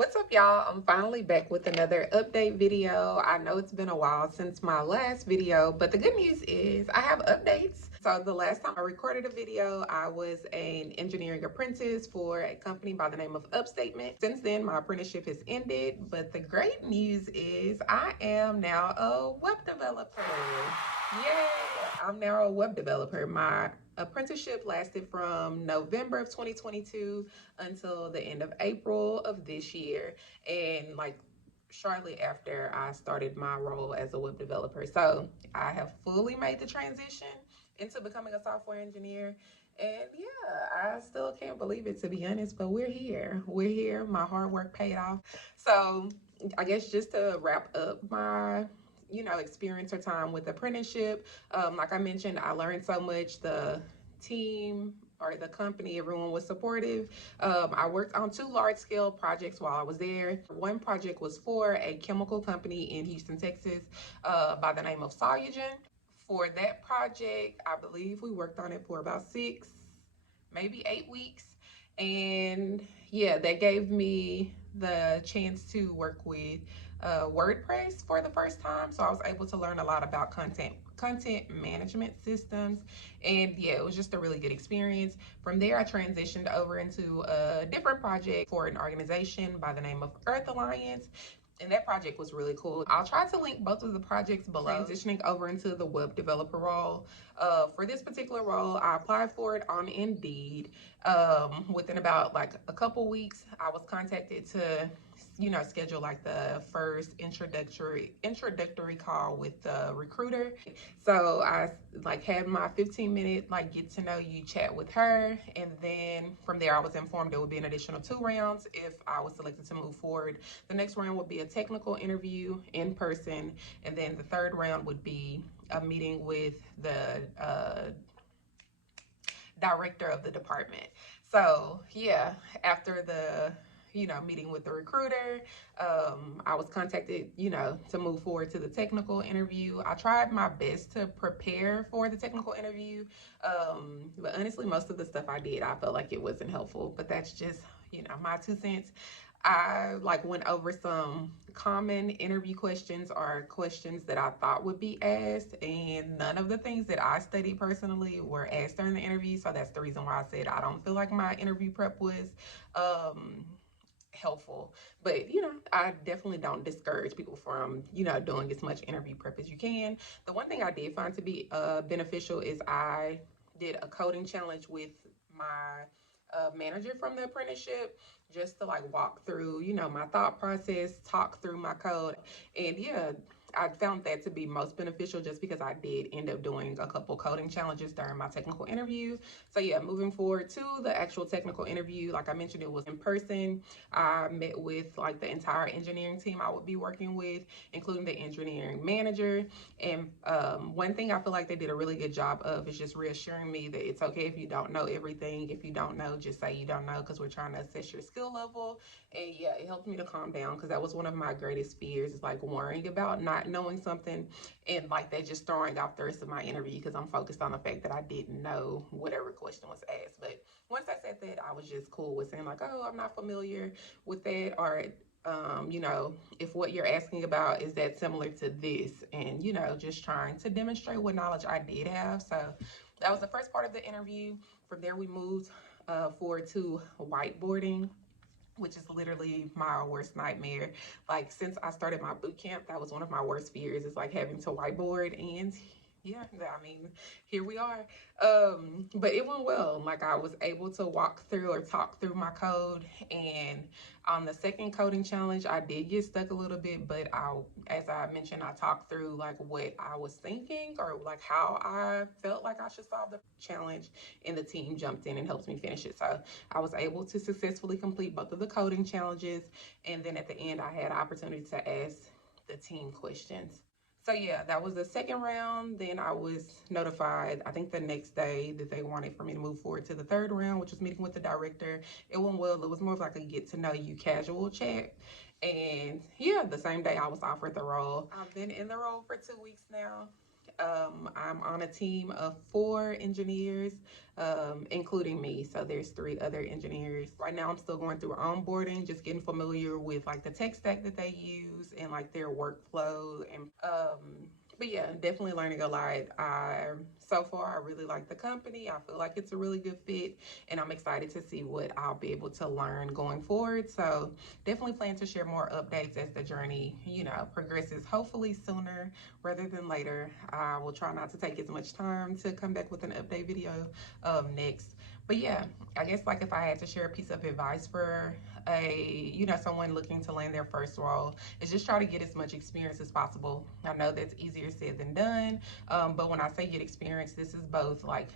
What's up, y'all? I'm finally back with another update video. I know it's been a while since my last video, but the good news is I have updates. So the last time I recorded a video, I was an engineering apprentice for a company by the name of Upstatement. Since then, my apprenticeship has ended, but the great news is I am now a web developer. Yay! I'm now a web developer. My apprenticeship lasted from November of 2022 until the end of April of this year, and like shortly after I started my role as a web developer. So I have fully made the transition into becoming a software engineer. And yeah, I still can't believe it, to be honest, but we're here. We're here. My hard work paid off. So I guess just to wrap up my experience or time with apprenticeship, like I mentioned, I learned so much. The team or the company, everyone was supportive. I worked on 2 large-scale projects while I was there. One project was for a chemical company in Houston, Texas, by the name of Solugen. For that project, I believe we worked on it for about 6, maybe 8 weeks. And yeah, that gave me the chance to work with WordPress for the first time. So I was able to learn a lot about content management systems. And yeah, it was just a really good experience. From there, I transitioned over into a different project for an organization by the name of Earth Alliance. And that project was really cool. I'll try to link both of the projects below. Transitioning over into the web developer role. For this particular role, I applied for it on Indeed. Within about like a couple weeks, I was contacted to schedule like the first introductory call with the recruiter. So I like had my 15-minute like get to know you chat with her, and then from there I was informed there would be an additional 2 rounds if I was selected to move forward. The next round would be a technical interview in person, and then the third round would be a meeting with the director of the department. So yeah, after the meeting with the recruiter, I was contacted, to move forward to the technical interview. I tried my best to prepare for the technical interview, but honestly, most of the stuff I did, I felt like it wasn't helpful, but that's just, my 2 cents. I like went over some common interview questions or questions that I thought would be asked, and none of the things that I studied personally were asked during the interview. So that's the reason why I said I don't feel like my interview prep was helpful. But I definitely don't discourage people from doing as much interview prep as you can. The one thing I did find to be beneficial is I did a coding challenge with my manager from the apprenticeship, just to like walk through my thought process, talk through my code. And yeah, I found that to be most beneficial just because I did end up doing a couple coding challenges during my technical interview. So yeah, moving forward to the actual technical interview, like I mentioned, it was in person. I met with like the entire engineering team I would be working with, including the engineering manager. And one thing I feel like they did a really good job of is just reassuring me that it's okay if you don't know everything. If you don't know, just say you don't know, because we're trying to assess your skill level. And yeah, it helped me to calm down, because that was one of my greatest fears, is like worrying about not knowing something, and like that just throwing off the rest of my interview, because I'm focused on the fact that I didn't know whatever question was asked. But once I said that, I was just cool with saying like, oh, I'm not familiar with that, or if what you're asking about is that similar to this, and just trying to demonstrate what knowledge I did have. So that was the first part of the interview. From there, we moved forward to whiteboarding, which is literally my worst nightmare. Like, since I started my boot camp, that was one of my worst fears, is like having to whiteboard. And yeah, I mean, here we are. But it went well. Like, I was able to walk through or talk through my code. And on the second coding challenge, I did get stuck a little bit, but as I mentioned, I talked through like what I was thinking, or like how I felt like I should solve the challenge, and the team jumped in and helped me finish it. So I was able to successfully complete both of the coding challenges. And then at the end, I had an opportunity to ask the team questions. So yeah, that was the second round. Then I was notified, I think the next day, that they wanted for me to move forward to the third round, which was meeting with the director. It went well. It was more of like a get to know you casual chat. And yeah, the same day I was offered the role. I've been in the role for 2 weeks now. I'm on a team of 4 engineers, including me. So there's 3 other engineers. Right now I'm still going through onboarding, just getting familiar with like the tech stack that they use and like their workflow. And but yeah, definitely learning a lot. So far I really like the company. I feel like it's a really good fit, and I'm excited to see what I'll be able to learn going forward. So definitely plan to share more updates as the journey, progresses, hopefully sooner rather than later. I will try not to take as much time to come back with an update video next. But yeah, I guess like if I had to share a piece of advice for someone looking to land their first role, is just try to get as much experience as possible. I know that's easier said than done, but when I say get experience, this is both like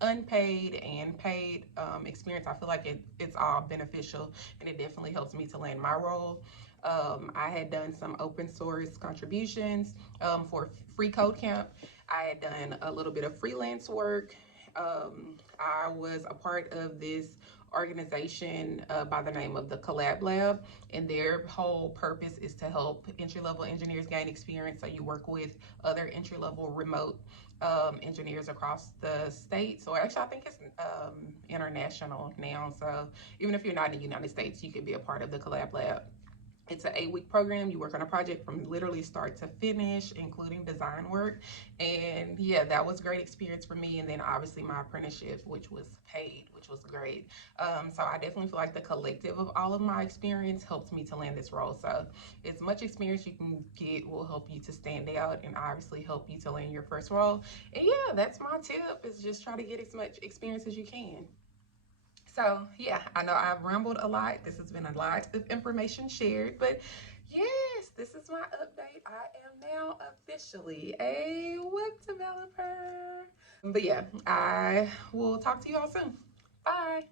unpaid and paid experience. I feel like it's all beneficial, and it definitely helps me to land my role. I had done some open source contributions for Free Code Camp. I had done a little bit of freelance work. I was a part of this organization by the name of the Collab Lab, and their whole purpose is to help entry-level engineers gain experience. So you work with other entry-level remote engineers across the state. So actually I think it's international now. So even if you're not in the United States, you can be a part of the Collab Lab. It's an 8-week program. You work on a project from literally start to finish, including design work. And yeah, that was a great experience for me. And then obviously my apprenticeship, which was paid, which was great. So I definitely feel like the collective of all of my experience helped me to land this role. So as much experience you can get will help you to stand out and obviously help you to land your first role. And yeah, that's my tip, is just try to get as much experience as you can. So yeah, I know I've rambled a lot. This has been a lot of information shared, but yes, this is my update. I am now officially a web developer. But yeah, I will talk to you all soon. Bye.